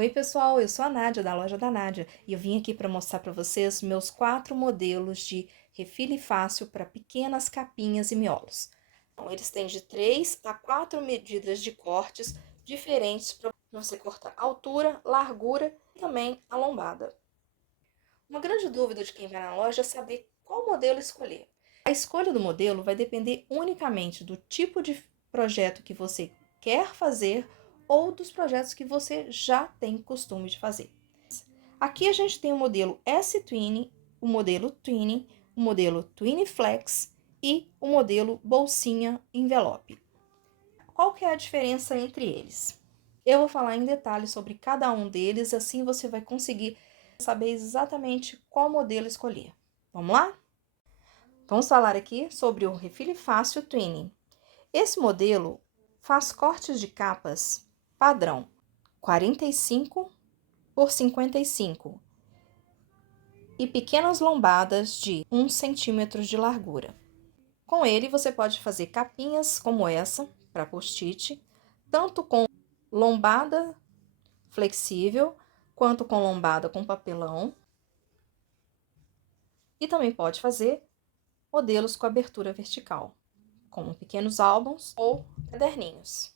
Oi, pessoal, eu sou a Nádia, da loja da Nádia, e eu vim aqui para mostrar para vocês meus 4 modelos de refile fácil para pequenas capinhas e miolos. Então, eles têm de 3 a 4 medidas de cortes diferentes para você cortar a altura, largura e também a lombada. Uma grande dúvida de quem vai na loja é saber qual modelo escolher. A escolha do modelo vai depender unicamente do tipo de projeto que você quer fazer ou dos projetos que você já tem costume de fazer. Aqui a gente tem o modelo S-Twin, o modelo Twin, o modelo Twin Flex e o modelo bolsinha envelope. Qual que é a diferença entre eles? Eu vou falar em detalhes sobre cada um deles, assim você vai conseguir saber exatamente qual modelo escolher. Vamos lá? Vamos falar aqui sobre o refile fácil Twinning. Esse modelo faz cortes de capas padrão 45 por 55 e pequenas lombadas de 1 centímetro de largura. Com ele você pode fazer capinhas como essa para post-it, tanto com lombada flexível quanto com lombada com papelão. E também pode fazer modelos com abertura vertical, como pequenos álbuns ou caderninhos.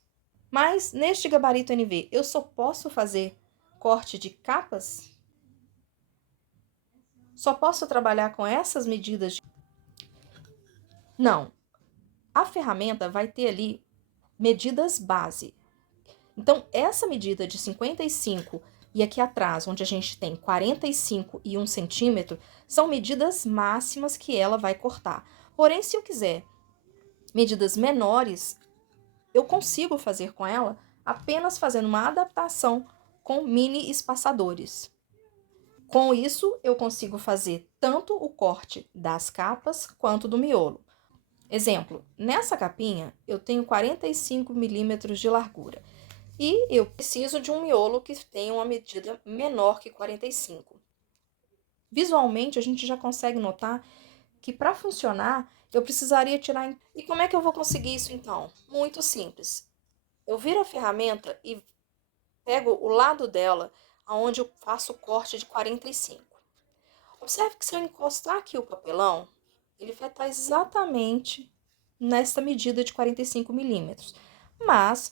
Mas neste gabarito NV, eu só posso fazer corte de capas? Só posso trabalhar com essas medidas? Não. A ferramenta vai ter ali medidas base. Então, essa medida de 55 e aqui atrás, onde a gente tem 45 e 1 centímetro, são medidas máximas que ela vai cortar. Porém, se eu quiser medidas menores, eu consigo fazer com ela apenas fazendo uma adaptação com mini espaçadores. Com isso, eu consigo fazer tanto o corte das capas quanto do miolo. Exemplo, nessa capinha eu tenho 45 milímetros de largura e eu preciso de um miolo que tenha uma medida menor que 45. Visualmente, a gente já consegue notar que para funcionar eu precisaria tirar... E como é que eu vou conseguir isso então? Muito simples. Eu viro a ferramenta e pego o lado dela, onde eu faço o corte de 45. Observe que se eu encostar aqui o papelão, ele vai estar exatamente nesta medida de 45 milímetros. Mas,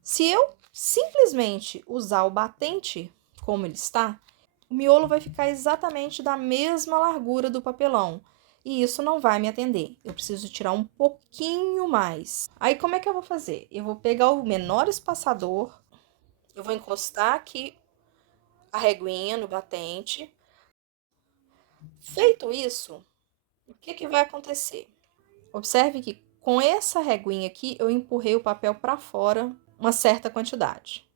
se eu simplesmente usar o batente como ele está, o miolo vai ficar exatamente da mesma largura do papelão. E isso não vai me atender. Eu preciso tirar um pouquinho mais. Aí, como é que eu vou fazer? Eu vou pegar o menor espaçador, eu vou encostar aqui a reguinha no batente. Feito isso, o que vai acontecer? Observe que com essa reguinha aqui, eu empurrei o papel para fora uma certa quantidade.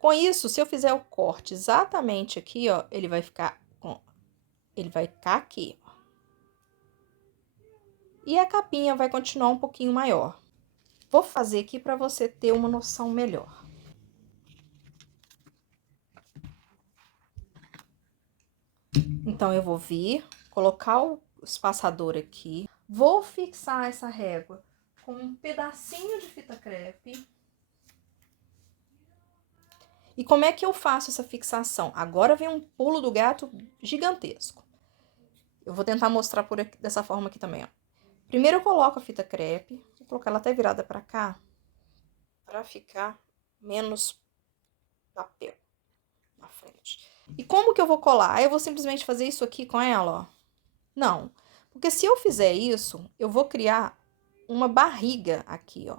Com isso, se eu fizer o corte exatamente aqui, ó, ele vai ficar aqui. Ó. E a capinha vai continuar um pouquinho maior. Vou fazer aqui para você ter uma noção melhor. Então, eu vou vir, colocar o espaçador aqui. Vou fixar essa régua com um pedacinho de fita crepe. E como é que eu faço essa fixação? Agora vem um pulo do gato gigantesco. Eu vou tentar mostrar por aqui, dessa forma aqui também, ó. Primeiro eu coloco a fita crepe, vou colocar ela até virada para cá, para ficar menos papel na frente. E como que eu vou colar? Eu vou simplesmente fazer isso aqui com ela, ó. Não, porque se eu fizer isso, eu vou criar uma barriga aqui, ó.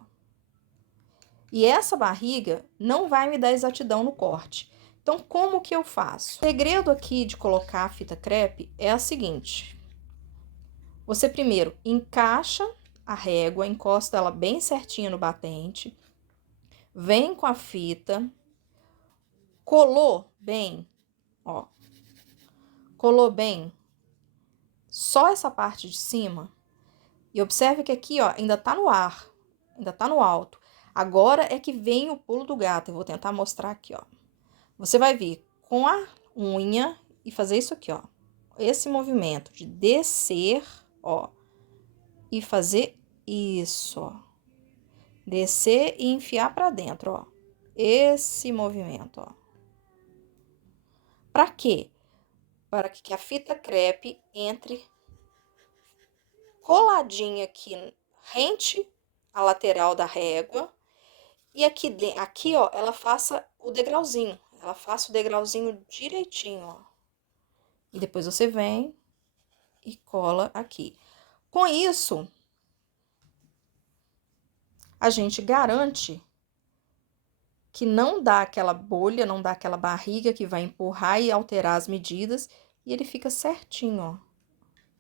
E essa barriga não vai me dar exatidão no corte. Então, como que eu faço? O segredo aqui de colocar a fita crepe é a seguinte. Você primeiro encaixa a régua, encosta ela bem certinha no batente. Vem com a fita. Colou bem, ó. Colou bem só essa parte de cima. E observe que aqui, ó, ainda tá no ar, ainda tá no alto. Agora é que vem o pulo do gato. Eu vou tentar mostrar aqui, ó. Você vai vir com a unha e fazer isso aqui, ó. Esse movimento de descer, ó. E fazer isso, ó. Descer e enfiar pra dentro, ó. esse movimento, ó. Para quê? Para que a fita crepe entre coladinha aqui, rente à lateral da régua, e aqui, ó, ela faça o degrauzinho. Ela faça o degrauzinho direitinho, ó. E depois você vem e cola aqui. Com isso, a gente garante que não dá aquela bolha, não dá aquela barriga que vai empurrar e alterar as medidas, e ele fica certinho, ó.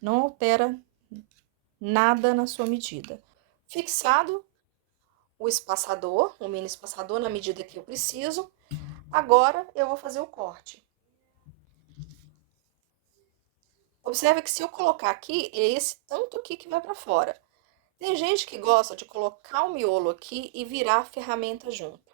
Não altera nada na sua medida. Fixado o espaçador, o mini espaçador na medida que eu preciso, agora eu vou fazer o corte. Observe que se eu colocar aqui, é esse tanto aqui que vai para fora. Tem gente que gosta de colocar o miolo aqui e virar a ferramenta junto.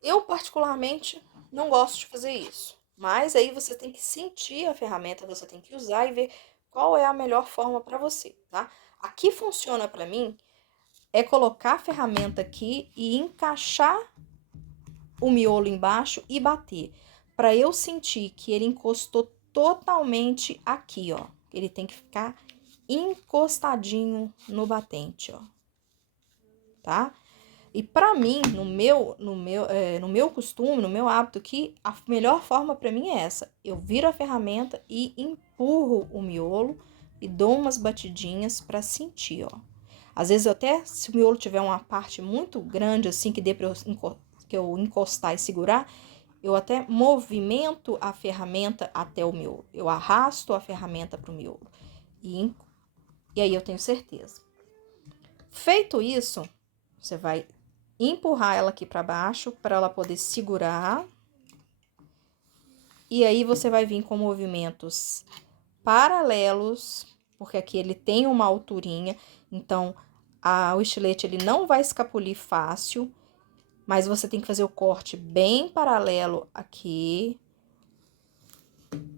Eu, particularmente, não gosto de fazer isso. Mas aí você tem que sentir a ferramenta, você tem que usar e ver qual é a melhor forma para você, tá? Aqui funciona para mim é colocar a ferramenta aqui e encaixar o miolo embaixo e bater, para eu sentir que ele encostou totalmente aqui, ó. Ele tem que ficar encostadinho no batente, ó. Tá? E para mim, no meu costume, no meu hábito aqui, a melhor forma para mim é essa. Eu viro a ferramenta e empurro o miolo e dou umas batidinhas para sentir, ó. Às vezes até, se o miolo tiver uma parte muito grande assim que dê para eu encostar e segurar, eu até movimento a ferramenta até o miolo. Eu arrasto a ferramenta para o miolo. E aí eu tenho certeza. Feito isso, você vai empurrar ela aqui para baixo para ela poder segurar. E aí você vai vir com movimentos paralelos, porque aqui ele tem uma alturinha, então o estilete ele não vai escapulir fácil, mas você tem que fazer o corte bem paralelo aqui,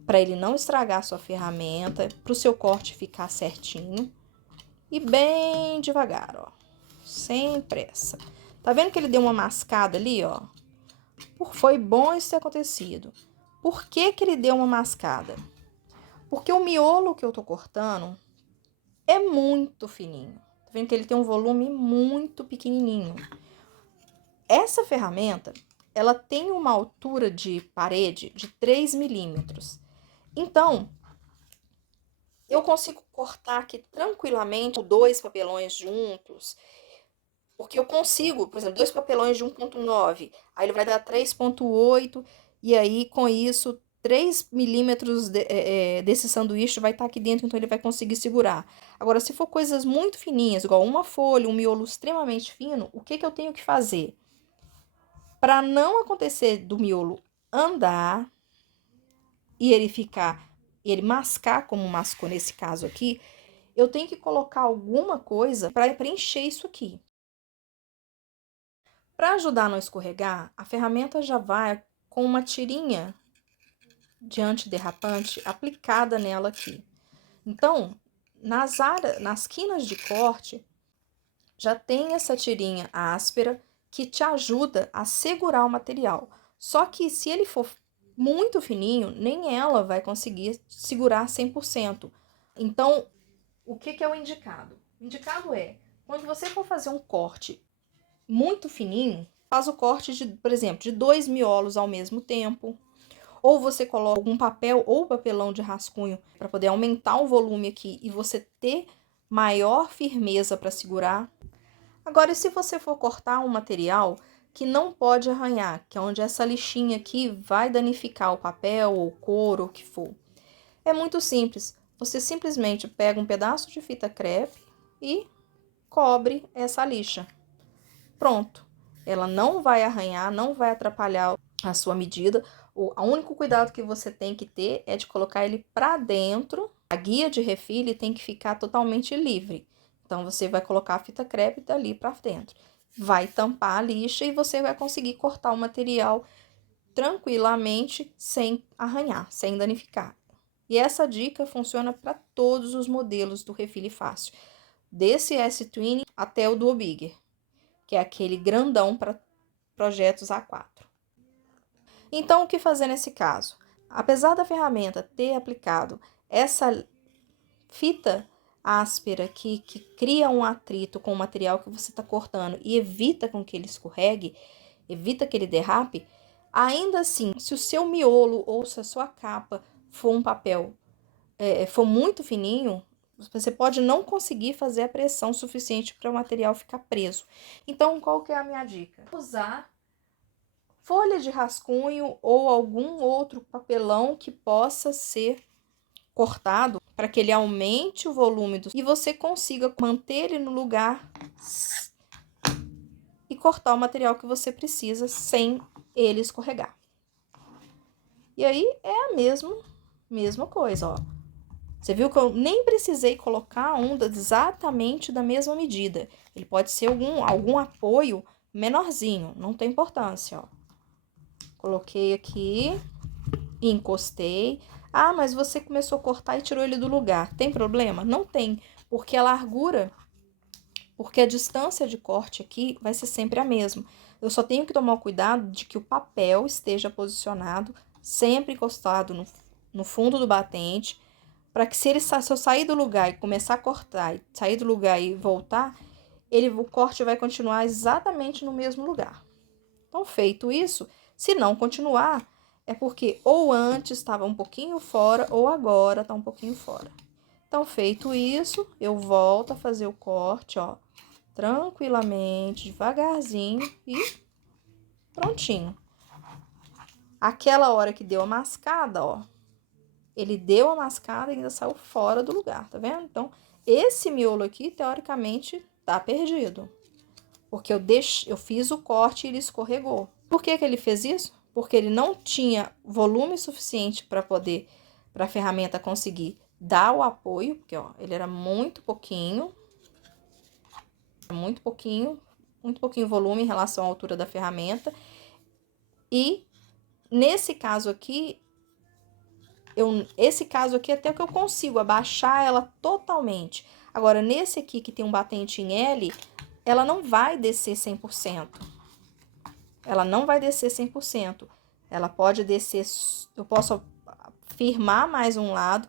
para ele não estragar a sua ferramenta, para o seu corte ficar certinho. E bem devagar, ó, sem pressa. Tá vendo que ele deu uma mascada ali, ó? Foi bom isso ter acontecido. Por que que ele deu uma mascada? Porque o miolo que eu tô cortando é muito fininho. Tá vendo que ele tem um volume muito pequenininho. Essa ferramenta, ela tem uma altura de parede de 3 milímetros. Então, eu consigo cortar aqui tranquilamente 2 papelões juntos, porque eu consigo, por exemplo, 2 papelões de 1,9, aí ele vai dar 3,8, e aí com isso 3 milímetros desse sanduíche vai estar aqui dentro, então ele vai conseguir segurar. Agora, se for coisas muito fininhas, igual uma folha, um miolo extremamente fino, o que que eu tenho que fazer? Para não acontecer do miolo andar e ele mascar como mascou nesse caso aqui, eu tenho que colocar alguma coisa para preencher isso aqui. Para ajudar a não escorregar, a ferramenta já vai com uma tirinha de antiderrapante aplicada nela aqui. Então, nas quinas de corte, já tem essa tirinha áspera que te ajuda a segurar o material. Só que se ele for muito fininho, nem ela vai conseguir segurar 100%. Então, o que é o indicado? O indicado é, quando você for fazer um corte muito fininho, faz o corte de, por exemplo, de 2 miolos ao mesmo tempo. Ou você coloca algum papel ou papelão de rascunho para poder aumentar o volume aqui e você ter maior firmeza para segurar. Agora, e se você for cortar um material que não pode arranhar, que é onde essa lixinha aqui vai danificar o papel ou o couro ou o que for? É muito simples. Você simplesmente pega um pedaço de fita crepe e cobre essa lixa. Pronto. Ela não vai arranhar, não vai atrapalhar a sua medida. O único cuidado que você tem que ter é de colocar ele para dentro. A guia de refil tem que ficar totalmente livre. Então, você vai colocar a fita crepe dali para dentro. Vai tampar a lixa e você vai conseguir cortar o material tranquilamente, sem arranhar, sem danificar. E essa dica funciona para todos os modelos do refil fácil. Desse S-Twin até o Duo Bigger, que é aquele grandão para projetos A4. Então, o que fazer nesse caso? Apesar da ferramenta ter aplicado essa fita áspera que cria um atrito com o material que você está cortando e evita com que ele escorregue, evita que ele derrape, ainda assim, se o seu miolo ou se a sua capa for um papel, for muito fininho, você pode não conseguir fazer a pressão suficiente para o material ficar preso. Então, qual que é a minha dica? Usar folha de rascunho ou algum outro papelão que possa ser cortado para que ele aumente o volume e você consiga manter ele no lugar e cortar o material que você precisa sem ele escorregar. E aí é a mesma coisa, ó. Você viu que eu nem precisei colocar a onda exatamente da mesma medida. Ele pode ser algum apoio menorzinho, não tem importância, ó. Coloquei aqui, encostei. Ah, mas você começou a cortar e tirou ele do lugar. Tem problema? Não tem, porque a largura, porque a distância de corte aqui vai ser sempre a mesma. Eu só tenho que tomar cuidado de que o papel esteja posicionado, sempre encostado no fundo do batente, para que se eu sair do lugar e começar a cortar, e sair do lugar e voltar, o corte vai continuar exatamente no mesmo lugar. Então, feito isso, se não continuar, é porque ou antes estava um pouquinho fora ou agora está um pouquinho fora. Então, feito isso, eu volto a fazer o corte, ó, tranquilamente, devagarzinho e prontinho. Aquela hora que deu a mascada, ó, ele deu a mascada e ainda saiu fora do lugar, tá vendo? Então, esse miolo aqui, teoricamente, tá perdido. Porque eu fiz o corte e ele escorregou. Por que ele fez isso? Porque ele não tinha volume suficiente para a ferramenta conseguir dar o apoio, porque ó, ele era muito pouquinho volume em relação à altura da ferramenta. E nesse caso aqui, esse caso aqui até que eu consigo abaixar ela totalmente. Agora, nesse aqui que tem um batente em L, ela não vai descer 100%. Ela não vai descer 100%. Ela pode descer, eu posso firmar mais um lado,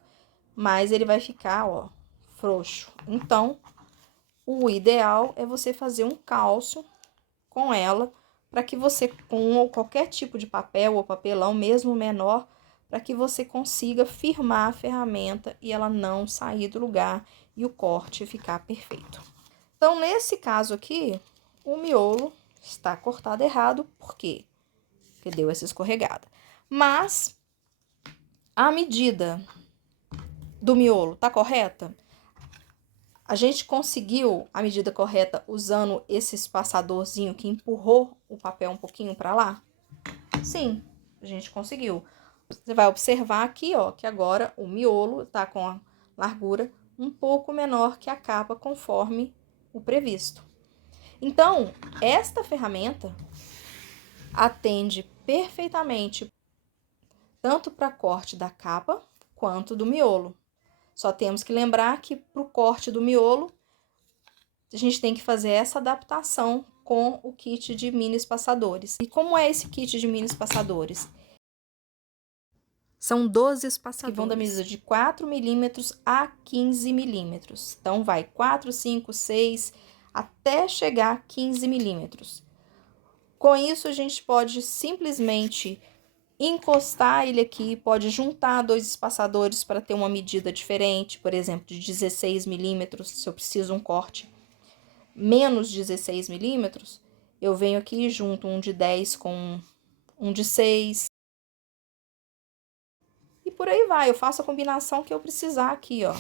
mas ele vai ficar, ó, frouxo. Então, o ideal é você fazer um calço com ela, para que você, com qualquer tipo de papel ou papelão, mesmo menor, para que você consiga firmar a ferramenta e ela não sair do lugar e o corte ficar perfeito. Então, nesse caso aqui, o miolo está cortado errado, por quê? Porque deu essa escorregada. Mas a medida do miolo tá correta? A gente conseguiu a medida correta usando esse espaçadorzinho que empurrou o papel um pouquinho para lá? Sim, a gente conseguiu. Você vai observar aqui, ó, que agora o miolo tá com a largura um pouco menor que a capa, conforme o previsto. Então, esta ferramenta atende perfeitamente tanto para corte da capa quanto do miolo. Só temos que lembrar que para o corte do miolo, a gente tem que fazer essa adaptação com o kit de mini espaçadores. E como é esse kit de mini espaçadores? São 12 espaçadores que vão da medida de 4 milímetros a 15 milímetros. Então, vai 4, 5, 6, até chegar a 15 milímetros. Com isso, a gente pode simplesmente encostar ele aqui, pode juntar dois espaçadores para ter uma medida diferente, por exemplo, de 16 milímetros, se eu preciso um corte menos 16 milímetros, eu venho aqui e junto um de 10 com um de 6. E por aí vai, eu faço a combinação que eu precisar aqui, ó.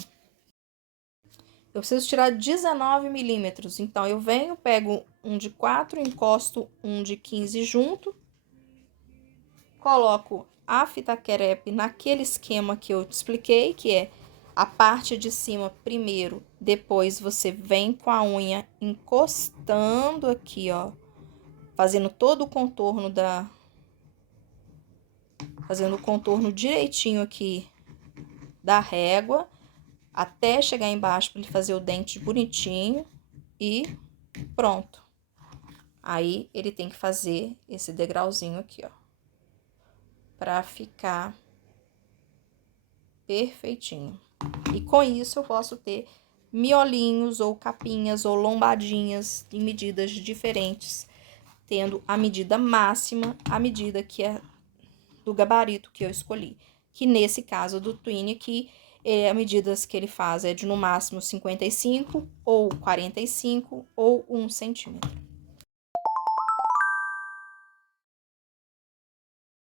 Eu preciso tirar 19 milímetros, então eu venho, pego um de 4, encosto um de 15 junto, coloco a fita crepe naquele esquema que eu te expliquei, que é a parte de cima primeiro, depois você vem com a unha encostando aqui, ó, fazendo todo o contorno fazendo o contorno direitinho aqui da régua, até chegar embaixo para ele fazer o dente bonitinho e pronto. Aí, ele tem que fazer esse degrauzinho aqui, ó, pra ficar perfeitinho. E com isso, eu posso ter miolinhos ou capinhas ou lombadinhas em medidas diferentes, tendo a medida máxima, a medida que é do gabarito que eu escolhi. Que nesse caso do twin aqui, a medidas que ele faz é de no máximo 55 ou 45 ou 1 centímetro.